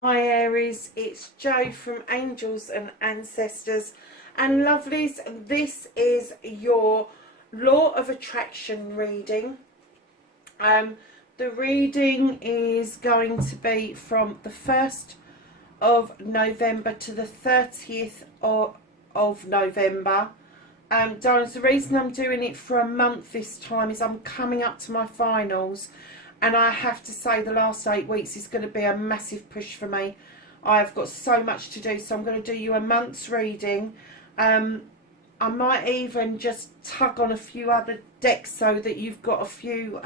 Hi Aries, it's Jo from Angels and Ancestors and Lovelies. This is your Law of Attraction reading. The reading is going to be from the 1st of November to the 30th of November. Darlings, the reason I'm doing it for a month this time is I'm coming up to my finals. And I have to say the last 8 weeks is going to be a massive push for me. I've got so much to do, so I'm going to do you a month's reading. I might even just tug on a few other decks so that you've got a few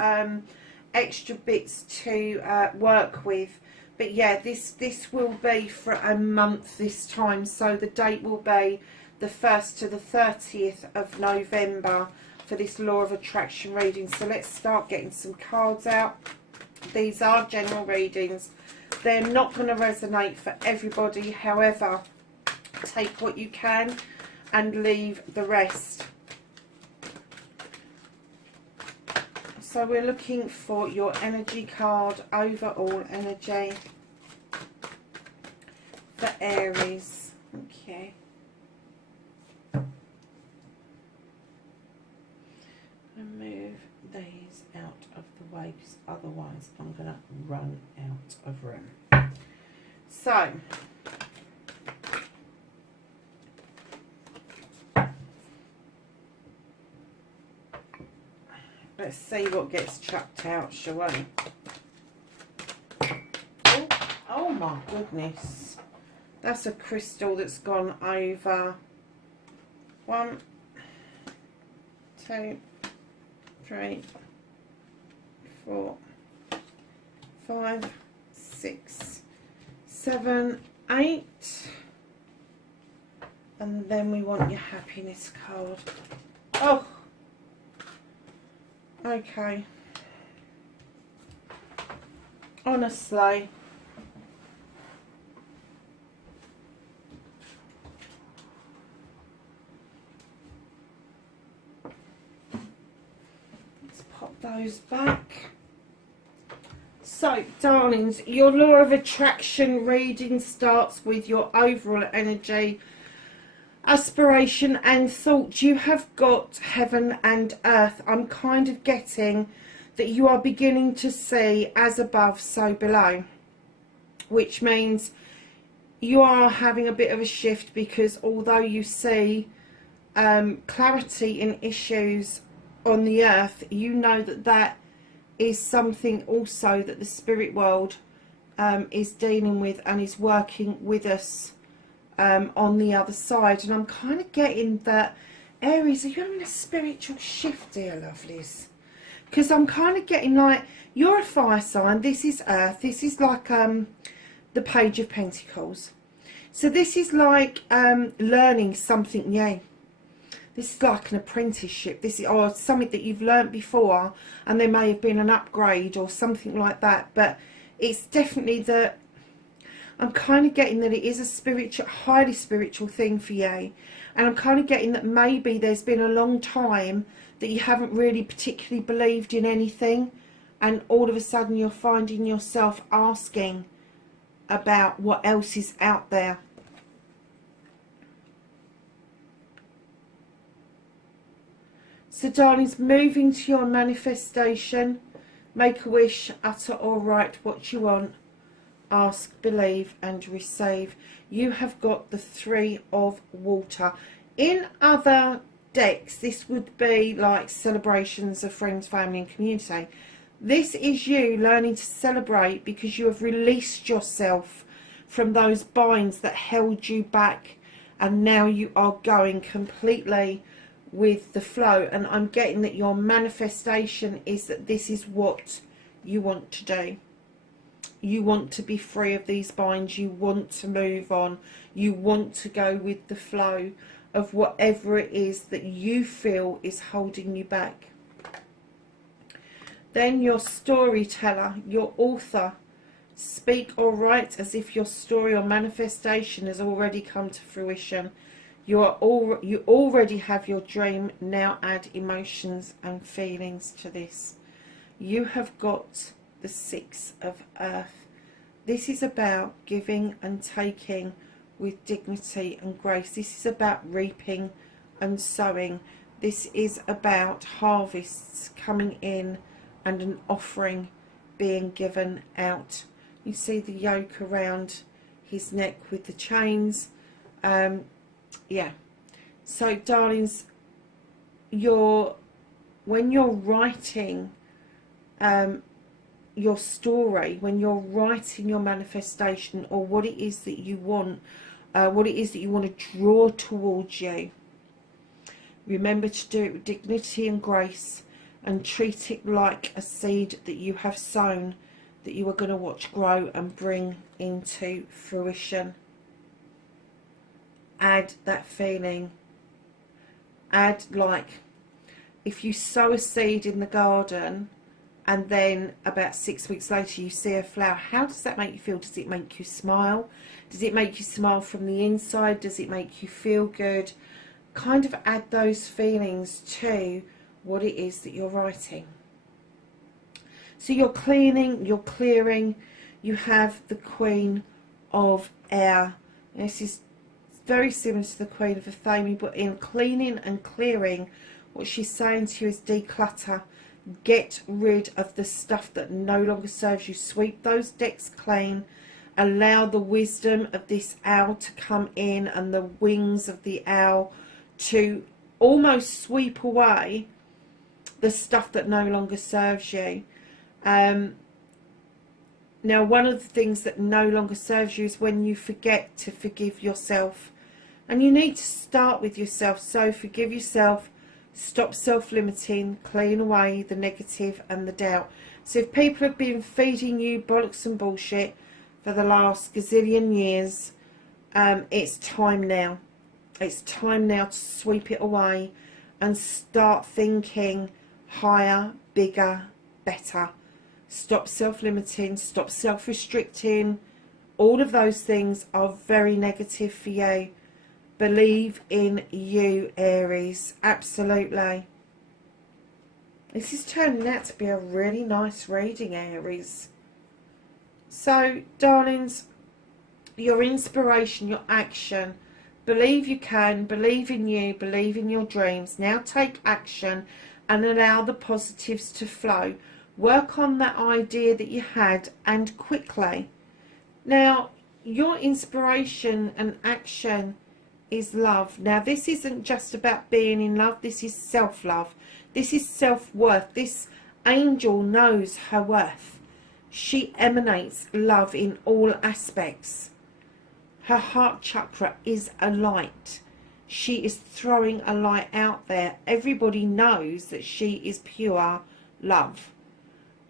extra bits to work with. But yeah, this will be for a month this time. So the date will be the 1st to the 30th of November. For this Law of Attraction reading. So let's start getting some cards out. These are general readings. They're not going to resonate for everybody. However, take what you can and leave the rest. So we're looking for your energy card, overall energy for Aries. Okay. Move these out of the way because otherwise I'm going to run out of room. So, let's see what gets chucked out, shall we? Oh my goodness. That's a crystal that's gone over 1, 2, 3, 4, 5, 6, 7, 8, and then we want your happiness card. Oh, okay. Honestly, pop those back. So, darlings, your Law of Attraction reading starts with your overall energy, aspiration and thought. You have got heaven and earth. I'm kind of getting that you are beginning to see as above, so below, which means you are having a bit of a shift, because although you see clarity in issues on the earth, you know that that is something also that the spirit world is dealing with and is working with us on the other side. And I'm kind of getting that, Aries, are you having a spiritual shift, dear lovelies? Because I'm kind of getting like, you're a fire sign, this is earth, this is like the Page of Pentacles. So this is like learning something new. This is like an apprenticeship. This is, or something that you've learnt before, and there may have been an upgrade or something like that. But it's definitely that I'm kind of getting that it is a spiritual, highly spiritual thing for you. And I'm kind of getting that maybe there's been a long time that you haven't really particularly believed in anything, and all of a sudden you're finding yourself asking about what else is out there. So, darlings, moving to your manifestation, make a wish, utter or write what you want, ask, believe and receive. You have got the 3 of water. In other decks, this would be like celebrations of friends, family and community. This is you learning to celebrate because you have released yourself from those binds that held you back, and now you are going completely with the flow. And I'm getting that your manifestation is that this is what you want to do. You want to be free of these binds. You want to move on. You want to go with the flow of whatever it is that you feel is holding you back. Then your storyteller, your author, speak or write as if your story or manifestation has already come to fruition. You already have your dream. Now add emotions and feelings to this. You have got the 6 of earth. This is about giving and taking with dignity and grace. This is about reaping and sowing. This is about harvests coming in and an offering being given out. You see the yoke around his neck with the chains. Yeah. So, darlings, when you're writing your story, when you're writing your manifestation, or what it is that you want, what it is that you want to draw towards you, remember to do it with dignity and grace, and treat it like a seed that you have sown, that you are going to watch grow and bring into fruition. Add that feeling. Add, like, if you sow a seed in the garden and then about 6 weeks later you see a flower, how does that make you feel? Does it make you smile? Does it make you smile from the inside? Does it make you feel good? Kind of add those feelings to what it is that you're writing. So you're cleaning, you're clearing. You have the Queen of Air. This is very similar to the Queen of Athame, but in cleaning and clearing, what she's saying to you is declutter. Get rid of the stuff that no longer serves you. Sweep those decks clean. Allow the wisdom of this owl to come in, and the wings of the owl to almost sweep away the stuff that no longer serves you. Now, one of the things that no longer serves you is when you forget to forgive yourself. And you need to start with yourself. So forgive yourself. Stop self-limiting. Clean away the negative and the doubt. So if people have been feeding you bollocks and bullshit for the last gazillion years, it's time now. It's time now to sweep it away and start thinking higher, bigger, better. Stop self-limiting, stop self-restricting. All of those things are very negative for you. Believe in you, Aries. Absolutely. This is turning out to be a really nice reading, Aries. So, darlings, your inspiration, your action. Believe you can, believe in you, believe in your dreams. Now take action and allow the positives to flow. Work on that idea that you had, and quickly. Now, your inspiration and action is love. Now, this isn't just about being in love. This is self-love. This is self-worth. This angel knows her worth. She emanates love in all aspects. Her heart chakra is a light. She is throwing a light out there. Everybody knows that she is pure love.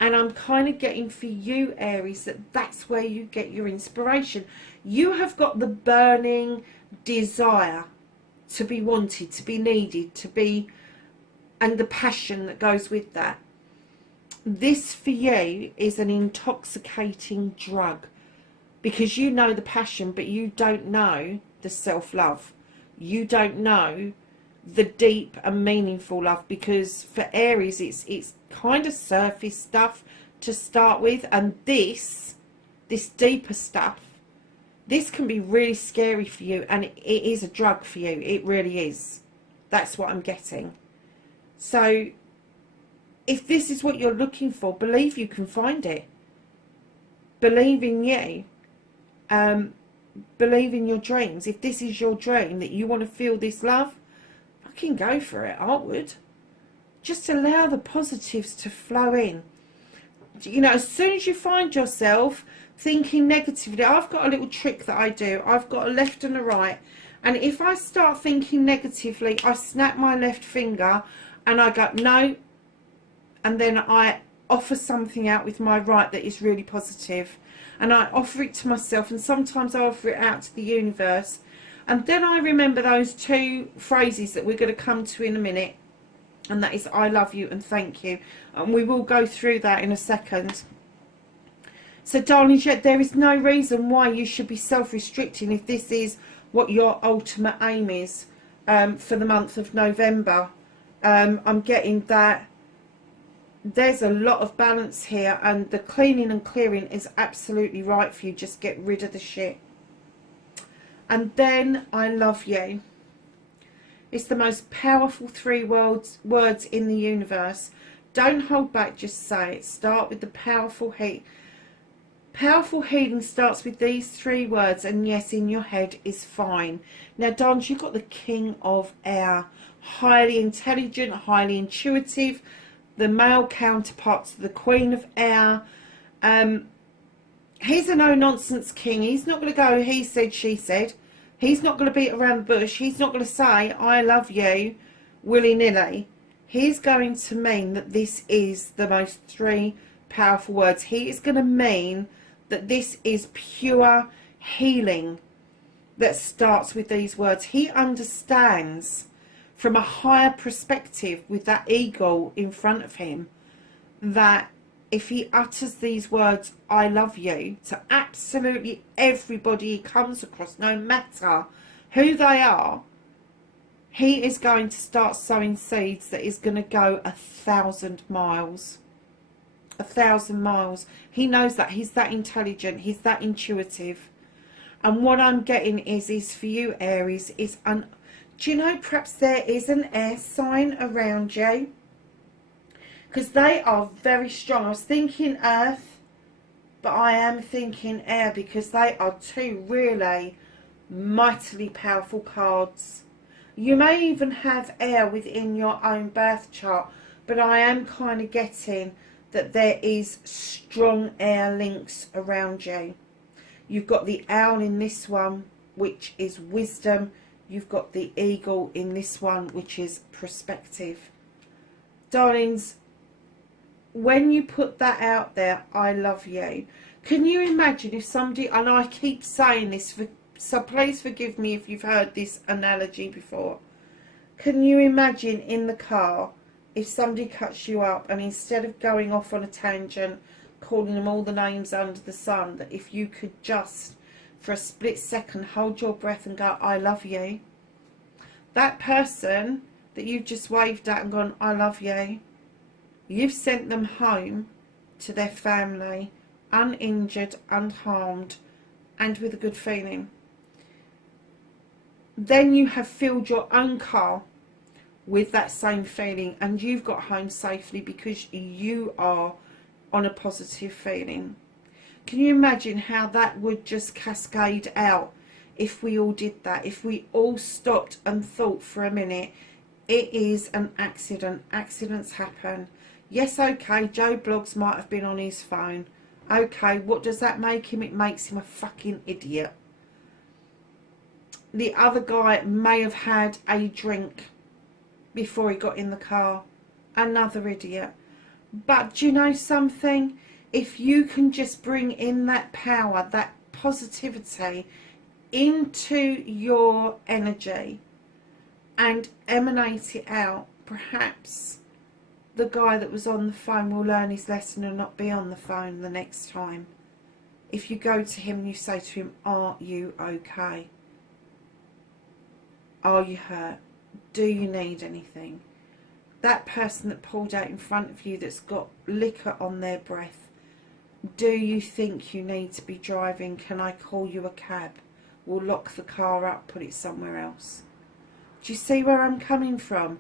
And I'm kind of getting for you, Aries, that that's where you get your inspiration. You have got the burning desire to be wanted, to be needed, to be, and the passion that goes with that. This for you is an intoxicating drug, because you know the passion, but you don't know the self-love. You don't know the deep and meaningful love, because for Aries it's kind of surface stuff to start with, and this deeper stuff, this can be really scary for you, and it is a drug for you. It really is. That's what I'm getting. So if this is what you're looking for, believe you can find it. Believe in you. Believe in your dreams. If this is your dream, that you want to feel this love, fucking go for it. I would. Just allow the positives to flow in. You know, as soon as you find yourself thinking negatively, I've got a little trick that I do. I've got a left and a right. And if I start thinking negatively, I snap my left finger and I go, no. And then I offer something out with my right that is really positive. And I offer it to myself, and sometimes I offer it out to the universe. And then I remember those two phrases that we're going to come to in a minute. And that is, I love you and thank you. And we will go through that in a second. So, darlings, yet there is no reason why you should be self-restricting if this is what your ultimate aim is for the month of November. I'm getting that there's a lot of balance here, and the cleaning and clearing is absolutely right for you. Just get rid of the shit. And then I love you. It's the most powerful 3 words in the universe. Don't hold back, just say it. Start with the powerful heat. Powerful healing starts with these 3 words, and yes, in your head is fine. Now, darlings, you've got the King of Air. Highly intelligent, highly intuitive. The male counterpart to the Queen of Air. He's a no-nonsense king. He's not going to go, he said, she said. He's not going to beat around the bush. He's not going to say, I love you, willy-nilly. He's going to mean that this is the most 3 powerful words. He is going to mean that this is pure healing that starts with these words. He understands from a higher perspective, with that eagle in front of him, that if he utters these words, I love you, to absolutely everybody he comes across, no matter who they are, he is going to start sowing seeds that is going to go 1,000 miles. 1,000 miles. He knows that. He's that intelligent. He's that intuitive. And what I'm getting is for you, Aries, do you know, perhaps there is an air sign around you? Because they are very strong. I was thinking earth, but I am thinking air, because they are 2 really mightily powerful cards. You may even have air within your own birth chart, but I am kind of getting that there is strong air links around you. You've got the owl in this one, which is wisdom. You've got the eagle in this one, which is perspective. Darlings, when you put that out there, I love you. Can you imagine if somebody, and I keep saying this, so please forgive me if you've heard this analogy before. Can you imagine in the car if somebody cuts you up, and instead of going off on a tangent, calling them all the names under the sun, that if you could just, for a split second, hold your breath and go, I love you. That person that you've just waved at and gone, I love you, you've sent them home to their family, uninjured, unharmed, and with a good feeling. Then you have filled your own car with that same feeling, and you've got home safely because you are on a positive feeling. Can you imagine how that would just cascade out if we all did that? If we all stopped and thought for a minute, it is an accident. Accidents happen. Yes, okay, Joe Bloggs might have been on his phone. Okay, what does that make him? It makes him a fucking idiot. The other guy may have had a drink before he got in the car. Another idiot. But do you know something? If you can just bring in that power, that positivity into your energy and emanate it out, perhaps the guy that was on the phone will learn his lesson and not be on the phone the next time. If you go to him and you say to him, are you okay? Are you hurt? Do you need anything? That person that pulled out in front of you that's got liquor on their breath, do you think you need to be driving? Can I call you a cab? We'll lock the car up, put it somewhere else. Do you see where I'm coming from?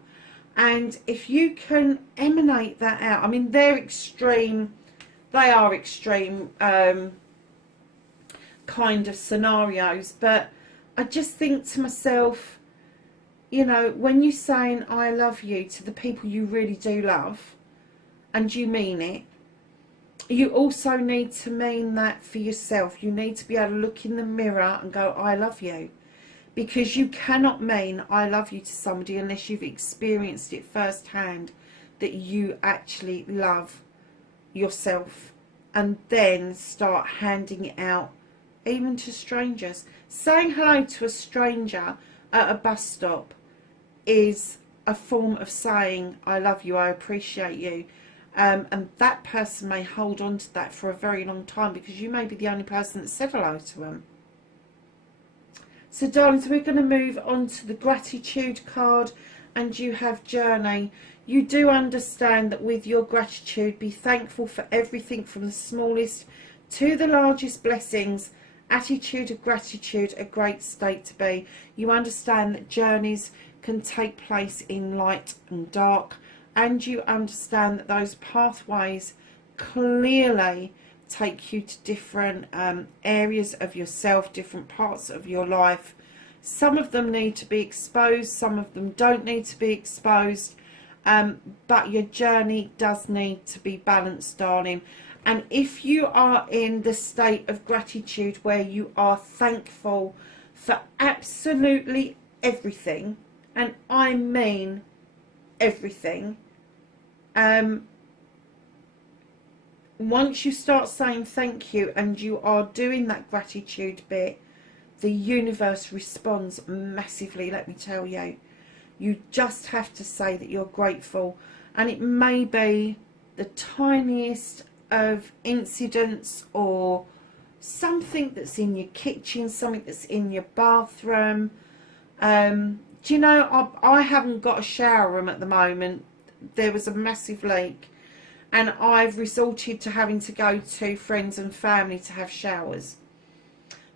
And if you can emanate that out, I mean, they're extreme, they are extreme kind of scenarios, but I just think to myself, you know, when you're saying I love you to the people you really do love, and you mean it, you also need to mean that for yourself. You need to be able to look in the mirror and go, I love you. Because you cannot mean I love you to somebody unless you've experienced it firsthand, that you actually love yourself, and then start handing it out even to strangers. Saying hello to a stranger at a bus stop is a form of saying I love you, I appreciate you, and that person may hold on to that for a very long time because you may be the only person that said hello to them. So darlings, we're going to move on to the gratitude card, and you have journey, you do understand that with your gratitude, be thankful for everything from the smallest to the largest blessings. Attitude of gratitude, a great state to be. You understand that journeys can take place in light and dark, and you understand that those pathways clearly take you to different areas of yourself, different parts of your life. Some of them need to be exposed, some of them don't need to be exposed, but your journey does need to be balanced, darling. And if you are in the state of gratitude where you are thankful for absolutely everything, and I mean everything, once you start saying thank you and you are doing that gratitude bit, the universe responds massively, let me tell you. You just have to say that you're grateful, and it may be the tiniest of incidents or something that's in your kitchen, something that's in your bathroom. Do you know, I haven't got a shower room at the moment. There was a massive leak, and I've resorted to having to go to friends and family to have showers.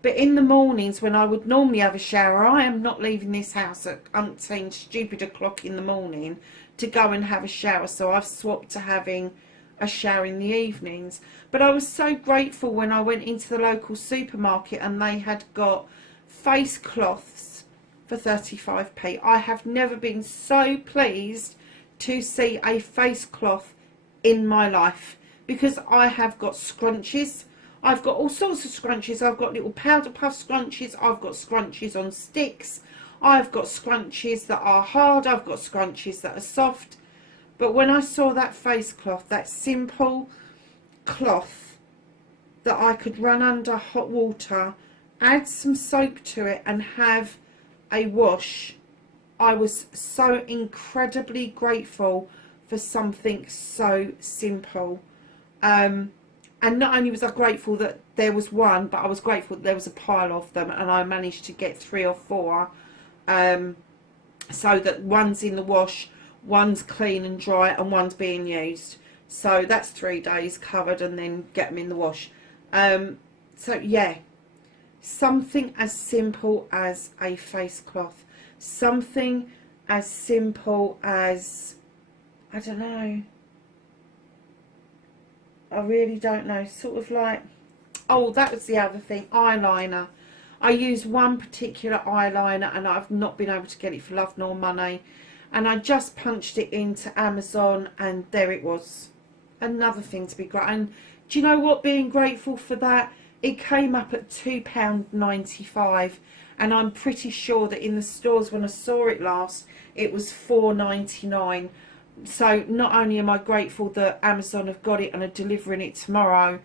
But in the mornings when I would normally have a shower, I am not leaving this house at umpteen stupid o'clock in the morning to go and have a shower. So I've swapped to having a shower in the evenings. But I was so grateful when I went into the local supermarket and they had got face cloths for 35p. I have never been so pleased to see a face cloth in my life, because I have got scrunchies. I've got all sorts of scrunchies. I've got little powder puff scrunchies. I've got scrunchies on sticks. I've got scrunchies that are hard. I've got scrunchies that are soft. But when I saw that face cloth, that simple cloth that I could run under hot water, add some soap to it and have a wash, I was so incredibly grateful for something so simple. And not only was I grateful that there was one, but I was grateful that there was a pile of them, and I managed to get 3 or 4, so that one's in the wash, one's clean and dry, and one's being used. So that's 3 days covered, and then get them in the wash. So yeah, something as simple as a face cloth, something as simple as, I don't know, I really don't know, sort of like, oh, that was the other thing, eyeliner. I use one particular eyeliner and I've not been able to get it for love nor money, and I just punched it into Amazon and there it was. Another thing to be grateful. And do you know what, being grateful for that, it came up at £2.95, and I'm pretty sure that in the stores when I saw it last it was £4.99. So not only am I grateful that Amazon have got it and are delivering it tomorrow,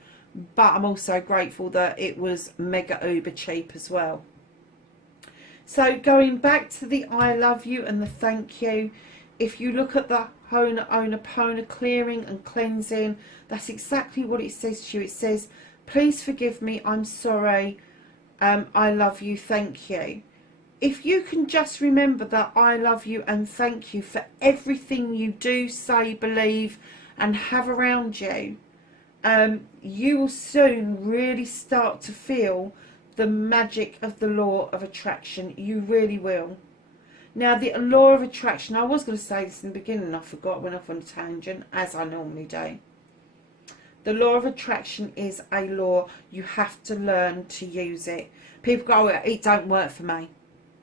but I'm also grateful that it was mega uber cheap as well. So going back to the I love you and the thank you, if you look at the Ho'oponopono, clearing and cleansing, that's exactly what it says to you. It says, please forgive me, I'm sorry, I love you, thank you. If you can just remember that I love you and thank you for everything you do, say, believe and have around you, you will soon really start to feel the magic of the law of attraction. You really will. Now, the law of attraction, I was going to say this in the beginning and I forgot, went off on a tangent, as I normally do. The law of attraction is a law. You have to learn to use it. People go, oh, it don't work for me.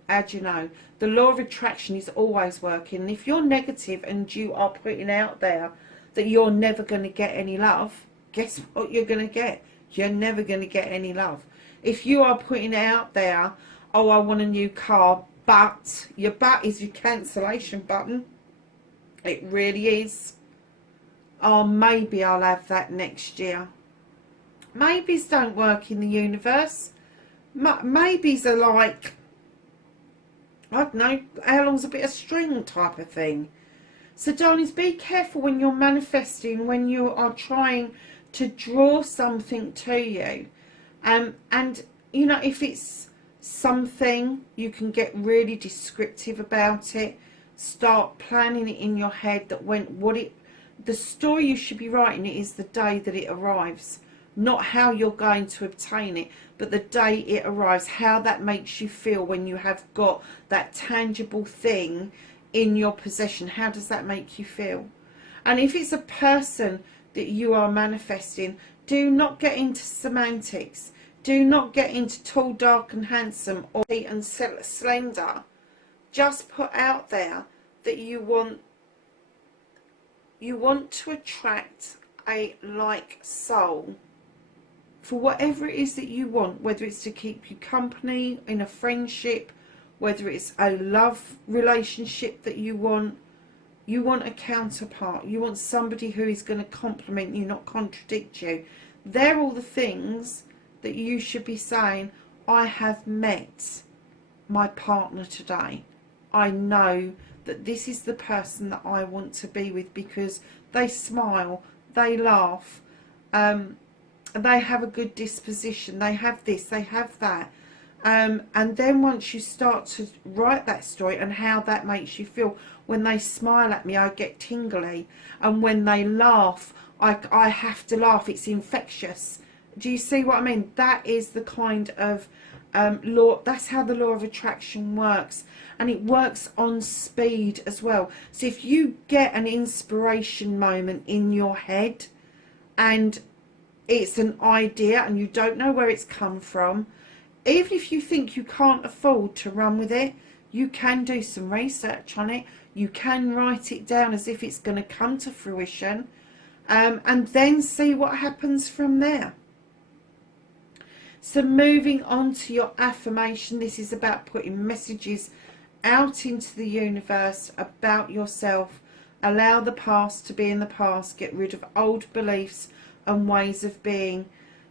How do you know? The law of attraction is always working. And if you're negative and you are putting out there that you're never going to get any love, guess what you're going to get? You're never going to get any love. If you are putting out there, oh, I want a new car, but your but is your cancellation button. It really is. Oh, maybe I'll have that next year. Maybes don't work in the universe. Maybes are like, I don't know, how long's a bit of string type of thing. So darlings, be careful when you're manifesting, when you are trying to draw something to you. And, you know, if it's something, you can get really descriptive about it. Start planning it in your head that the story you should be writing it is the day that it arrives. Not how you're going to obtain it, but the day it arrives, how that makes you feel when you have got that tangible thing in your possession. How does that make you feel? And if it's a person that you are manifesting, do not get into semantics. Do not get into tall, dark and handsome or and slender. Just put out there that you want to attract a like soul for whatever it is that you want, whether it's to keep you company in a friendship, whether it's a love relationship that you want a counterpart, you want somebody who is going to compliment you, not contradict you. They're all the things that you should be saying, I have met my partner today. I know that this is the person that I want to be with because they smile, they laugh, they have a good disposition, they have this, they have that. And then once you start to write that story and how that makes you feel, when they smile at me, I get tingly. And when they laugh, I have to laugh. It's infectious. Do you see what I mean? That is the kind of law. That's how the law of attraction works. And it works on speed as well. So if you get an inspiration moment in your head and it's an idea and you don't know where it's come from, even if you think you can't afford to run with it, you can do some research on it. You can write it down as if it's going to come to fruition, and then see what happens from there. So moving on to your affirmation, this is about putting messages out into the universe about yourself. Allow the past to be in the past. Get rid of old beliefs and ways of being.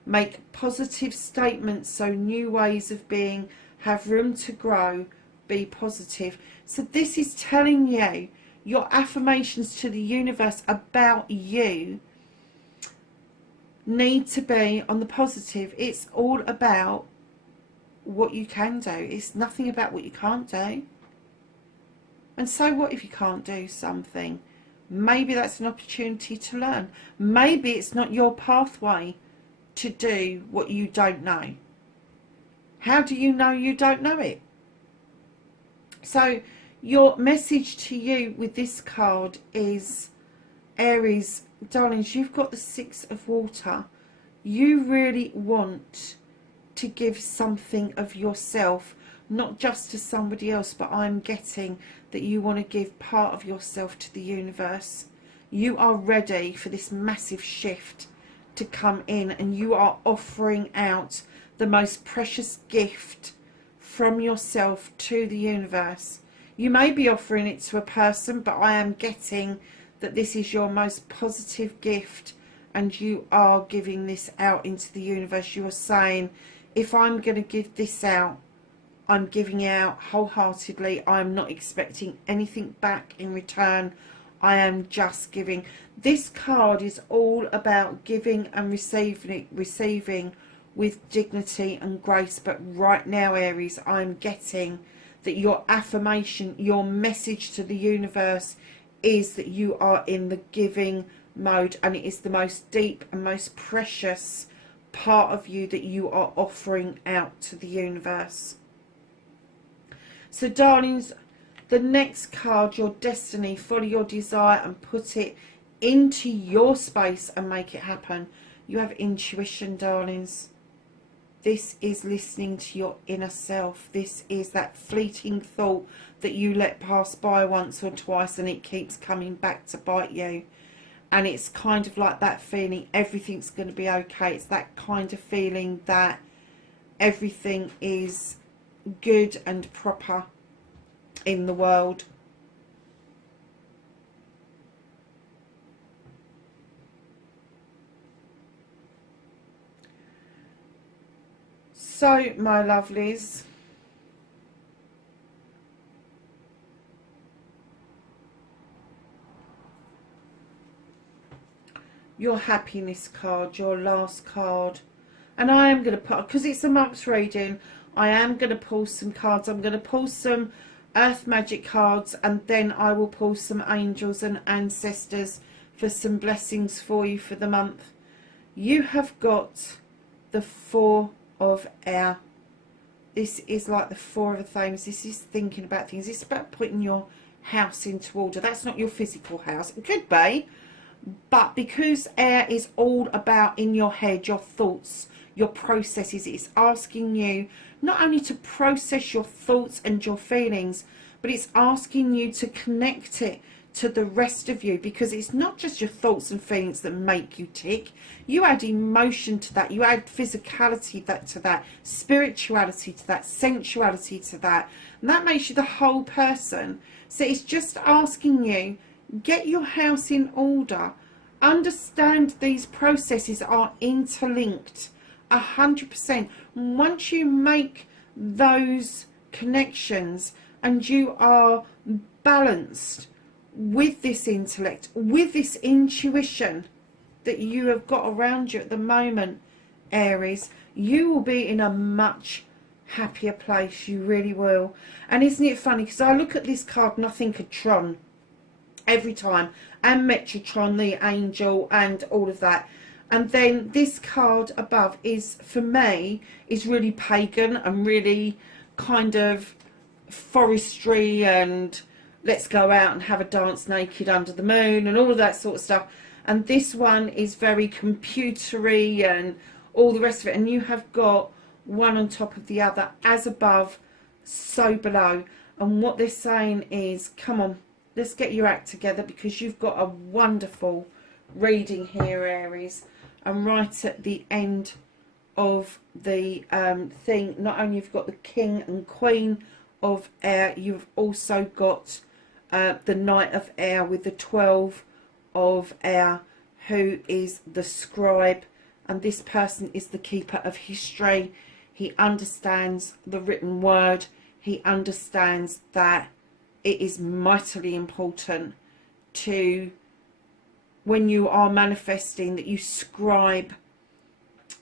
Make positive statements so new ways of being have room to grow. Be positive. So this is telling you your affirmations to the universe about you need to be on the positive. It's all about what you can do. It's nothing about what you can't do. And so what if you can't do something? Maybe that's an opportunity to learn. Maybe it's not your pathway to do what you don't know. How do you know you don't know it? So your message to you with this card is, Aries, darlings, you've got the Six of Water. You really want to give something of yourself, not just to somebody else, but I'm getting that you want to give part of yourself to the universe. You are ready for this massive shift to come in, and you are offering out the most precious gift from yourself to the universe. You may be offering it to a person, but I am getting that this is your most positive gift, and you are giving this out into the universe. You are saying, if I'm going to give this out, I'm giving it out wholeheartedly. I'm not expecting anything back in return. I am just giving. This card is all about giving and receiving with dignity and grace. But right now, Aries, I'm getting that your affirmation, your message to the universe is that you are in the giving mode, and it is the most deep and most precious part of you that you are offering out to the universe. So darlings, the next card, your destiny, follow your desire and put it into your space and make it happen. You have intuition, darlings. This is listening to your inner self. This is that fleeting thought that you let pass by once or twice and it keeps coming back to bite you. And it's kind of like that feeling everything's going to be okay. It's that kind of feeling that everything is good and proper in the world. So, my lovelies, your happiness card, your last card, and I am going to put, because it's a month's reading, I am going to pull some cards. I'm going to pull some earth magic cards, and then I will pull some angels and ancestors for some blessings for you for the month. You have got the Four of Air. This is like the Four of Things. This is thinking about things. It's about putting your house into order. That's not your physical house. It could be, but because air is all about in your head, your thoughts, your processes, it's asking you not only to process your thoughts and your feelings, but it's asking you to connect it to the rest of you, because it's not just your thoughts and feelings that make you tick. You add emotion to that, you add physicality to that, spirituality to that, sensuality to that, and that makes you the whole person. So it's just asking you, get your house in order, understand these processes are interlinked 100%. Once you make those connections and you are balanced with this intellect, with this intuition that you have got around you at the moment, Aries, you will be in a much happier place. You really will. And isn't it funny, because I look at this card and I think of Tron every time, and Metatron, the angel, and all of that. And then this card above is, for me, is really pagan and really kind of forestry and let's go out and have a dance naked under the moon and all of that sort of stuff. And this one is very computery and all the rest of it. And you have got one on top of the other, as above, so below. And what they're saying is, come on, let's get your act together, because you've got a wonderful reading here, Aries. And right at the end of the thing, not only you've got the King and Queen of Air, you've also got the Knight of Air with the 12 of Air, who is the scribe. And this person is the keeper of history. He understands the written word. He understands that it is mightily important to, when you are manifesting, that you scribe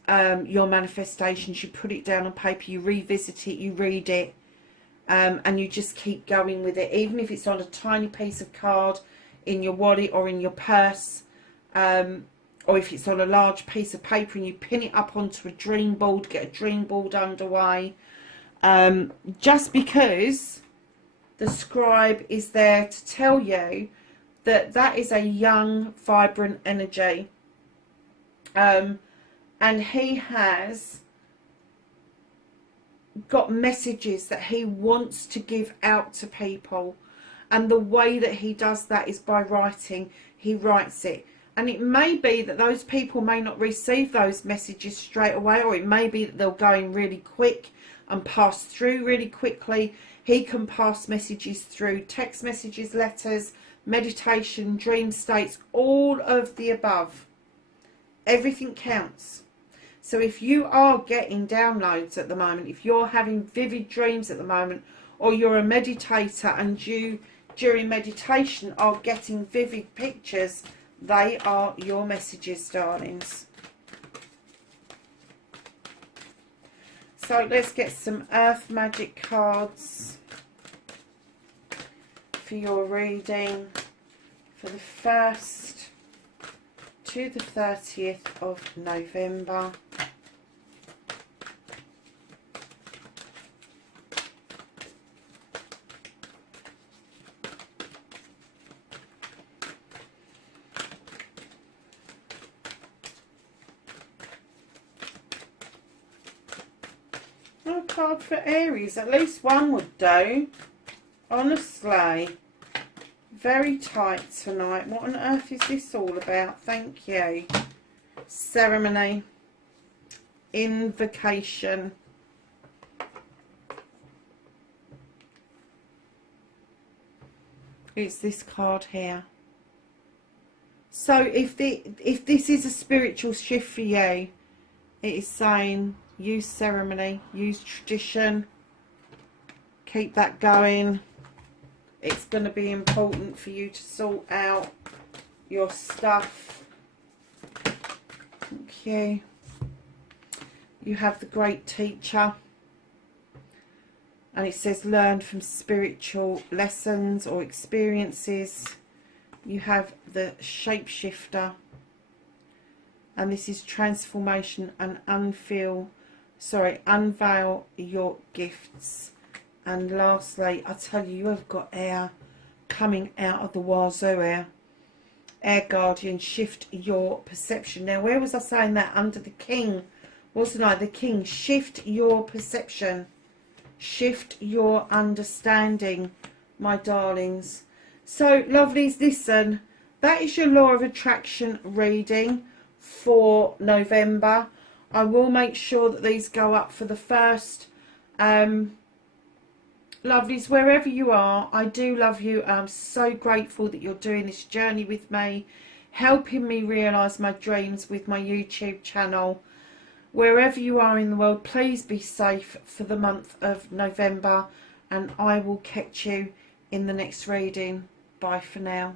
your manifestations. You put it down on paper, you revisit it, you read it, and you just keep going with it, even if it's on a tiny piece of card in your wallet or in your purse, or if it's on a large piece of paper and you pin it up onto a dream board, get a dream board underway, just because the scribe is there to tell you that that is a young, vibrant energy, and he has got messages that he wants to give out to people, and the way that he does that is by writing. He writes it, and it may be that those people may not receive those messages straight away, or it may be that they'll go in really quick and pass through really quickly. He can pass messages through text messages, letters, meditation, dream states, all of the above. Everything counts. So if you are getting downloads at the moment, if you're having vivid dreams at the moment, or you're a meditator and you during meditation are getting vivid pictures, they are your messages, darlings. So let's get some earth magic cards for your reading for the 1st to the 30th of November. A card for Aries, at least one would do. Honestly, very tight tonight. What on earth is this all about? Thank you. Ceremony, invocation. It's this card here. So if this is a spiritual shift for you, it is saying use ceremony, use tradition, keep that going. It's going to be important for you to sort out your stuff. Thank you. You have the great teacher. And it says learn from spiritual lessons or experiences. You have the shapeshifter. And this is transformation and unveil your gifts. And lastly, I tell you, you have got air coming out of the wazoo here. Air guardian, shift your perception. Now, where was I saying that? Under the king, wasn't I? The king, shift your perception. Shift your understanding, my darlings. So, lovelies, listen, that is your law of attraction reading for November. I will make sure that these go up for the first. Lovelies, wherever you are, I do love you. I'm so grateful that you're doing this journey with me, helping me realise my dreams with my YouTube channel. Wherever you are in the world, please be safe for the month of November, and I will catch you in the next reading. Bye for now.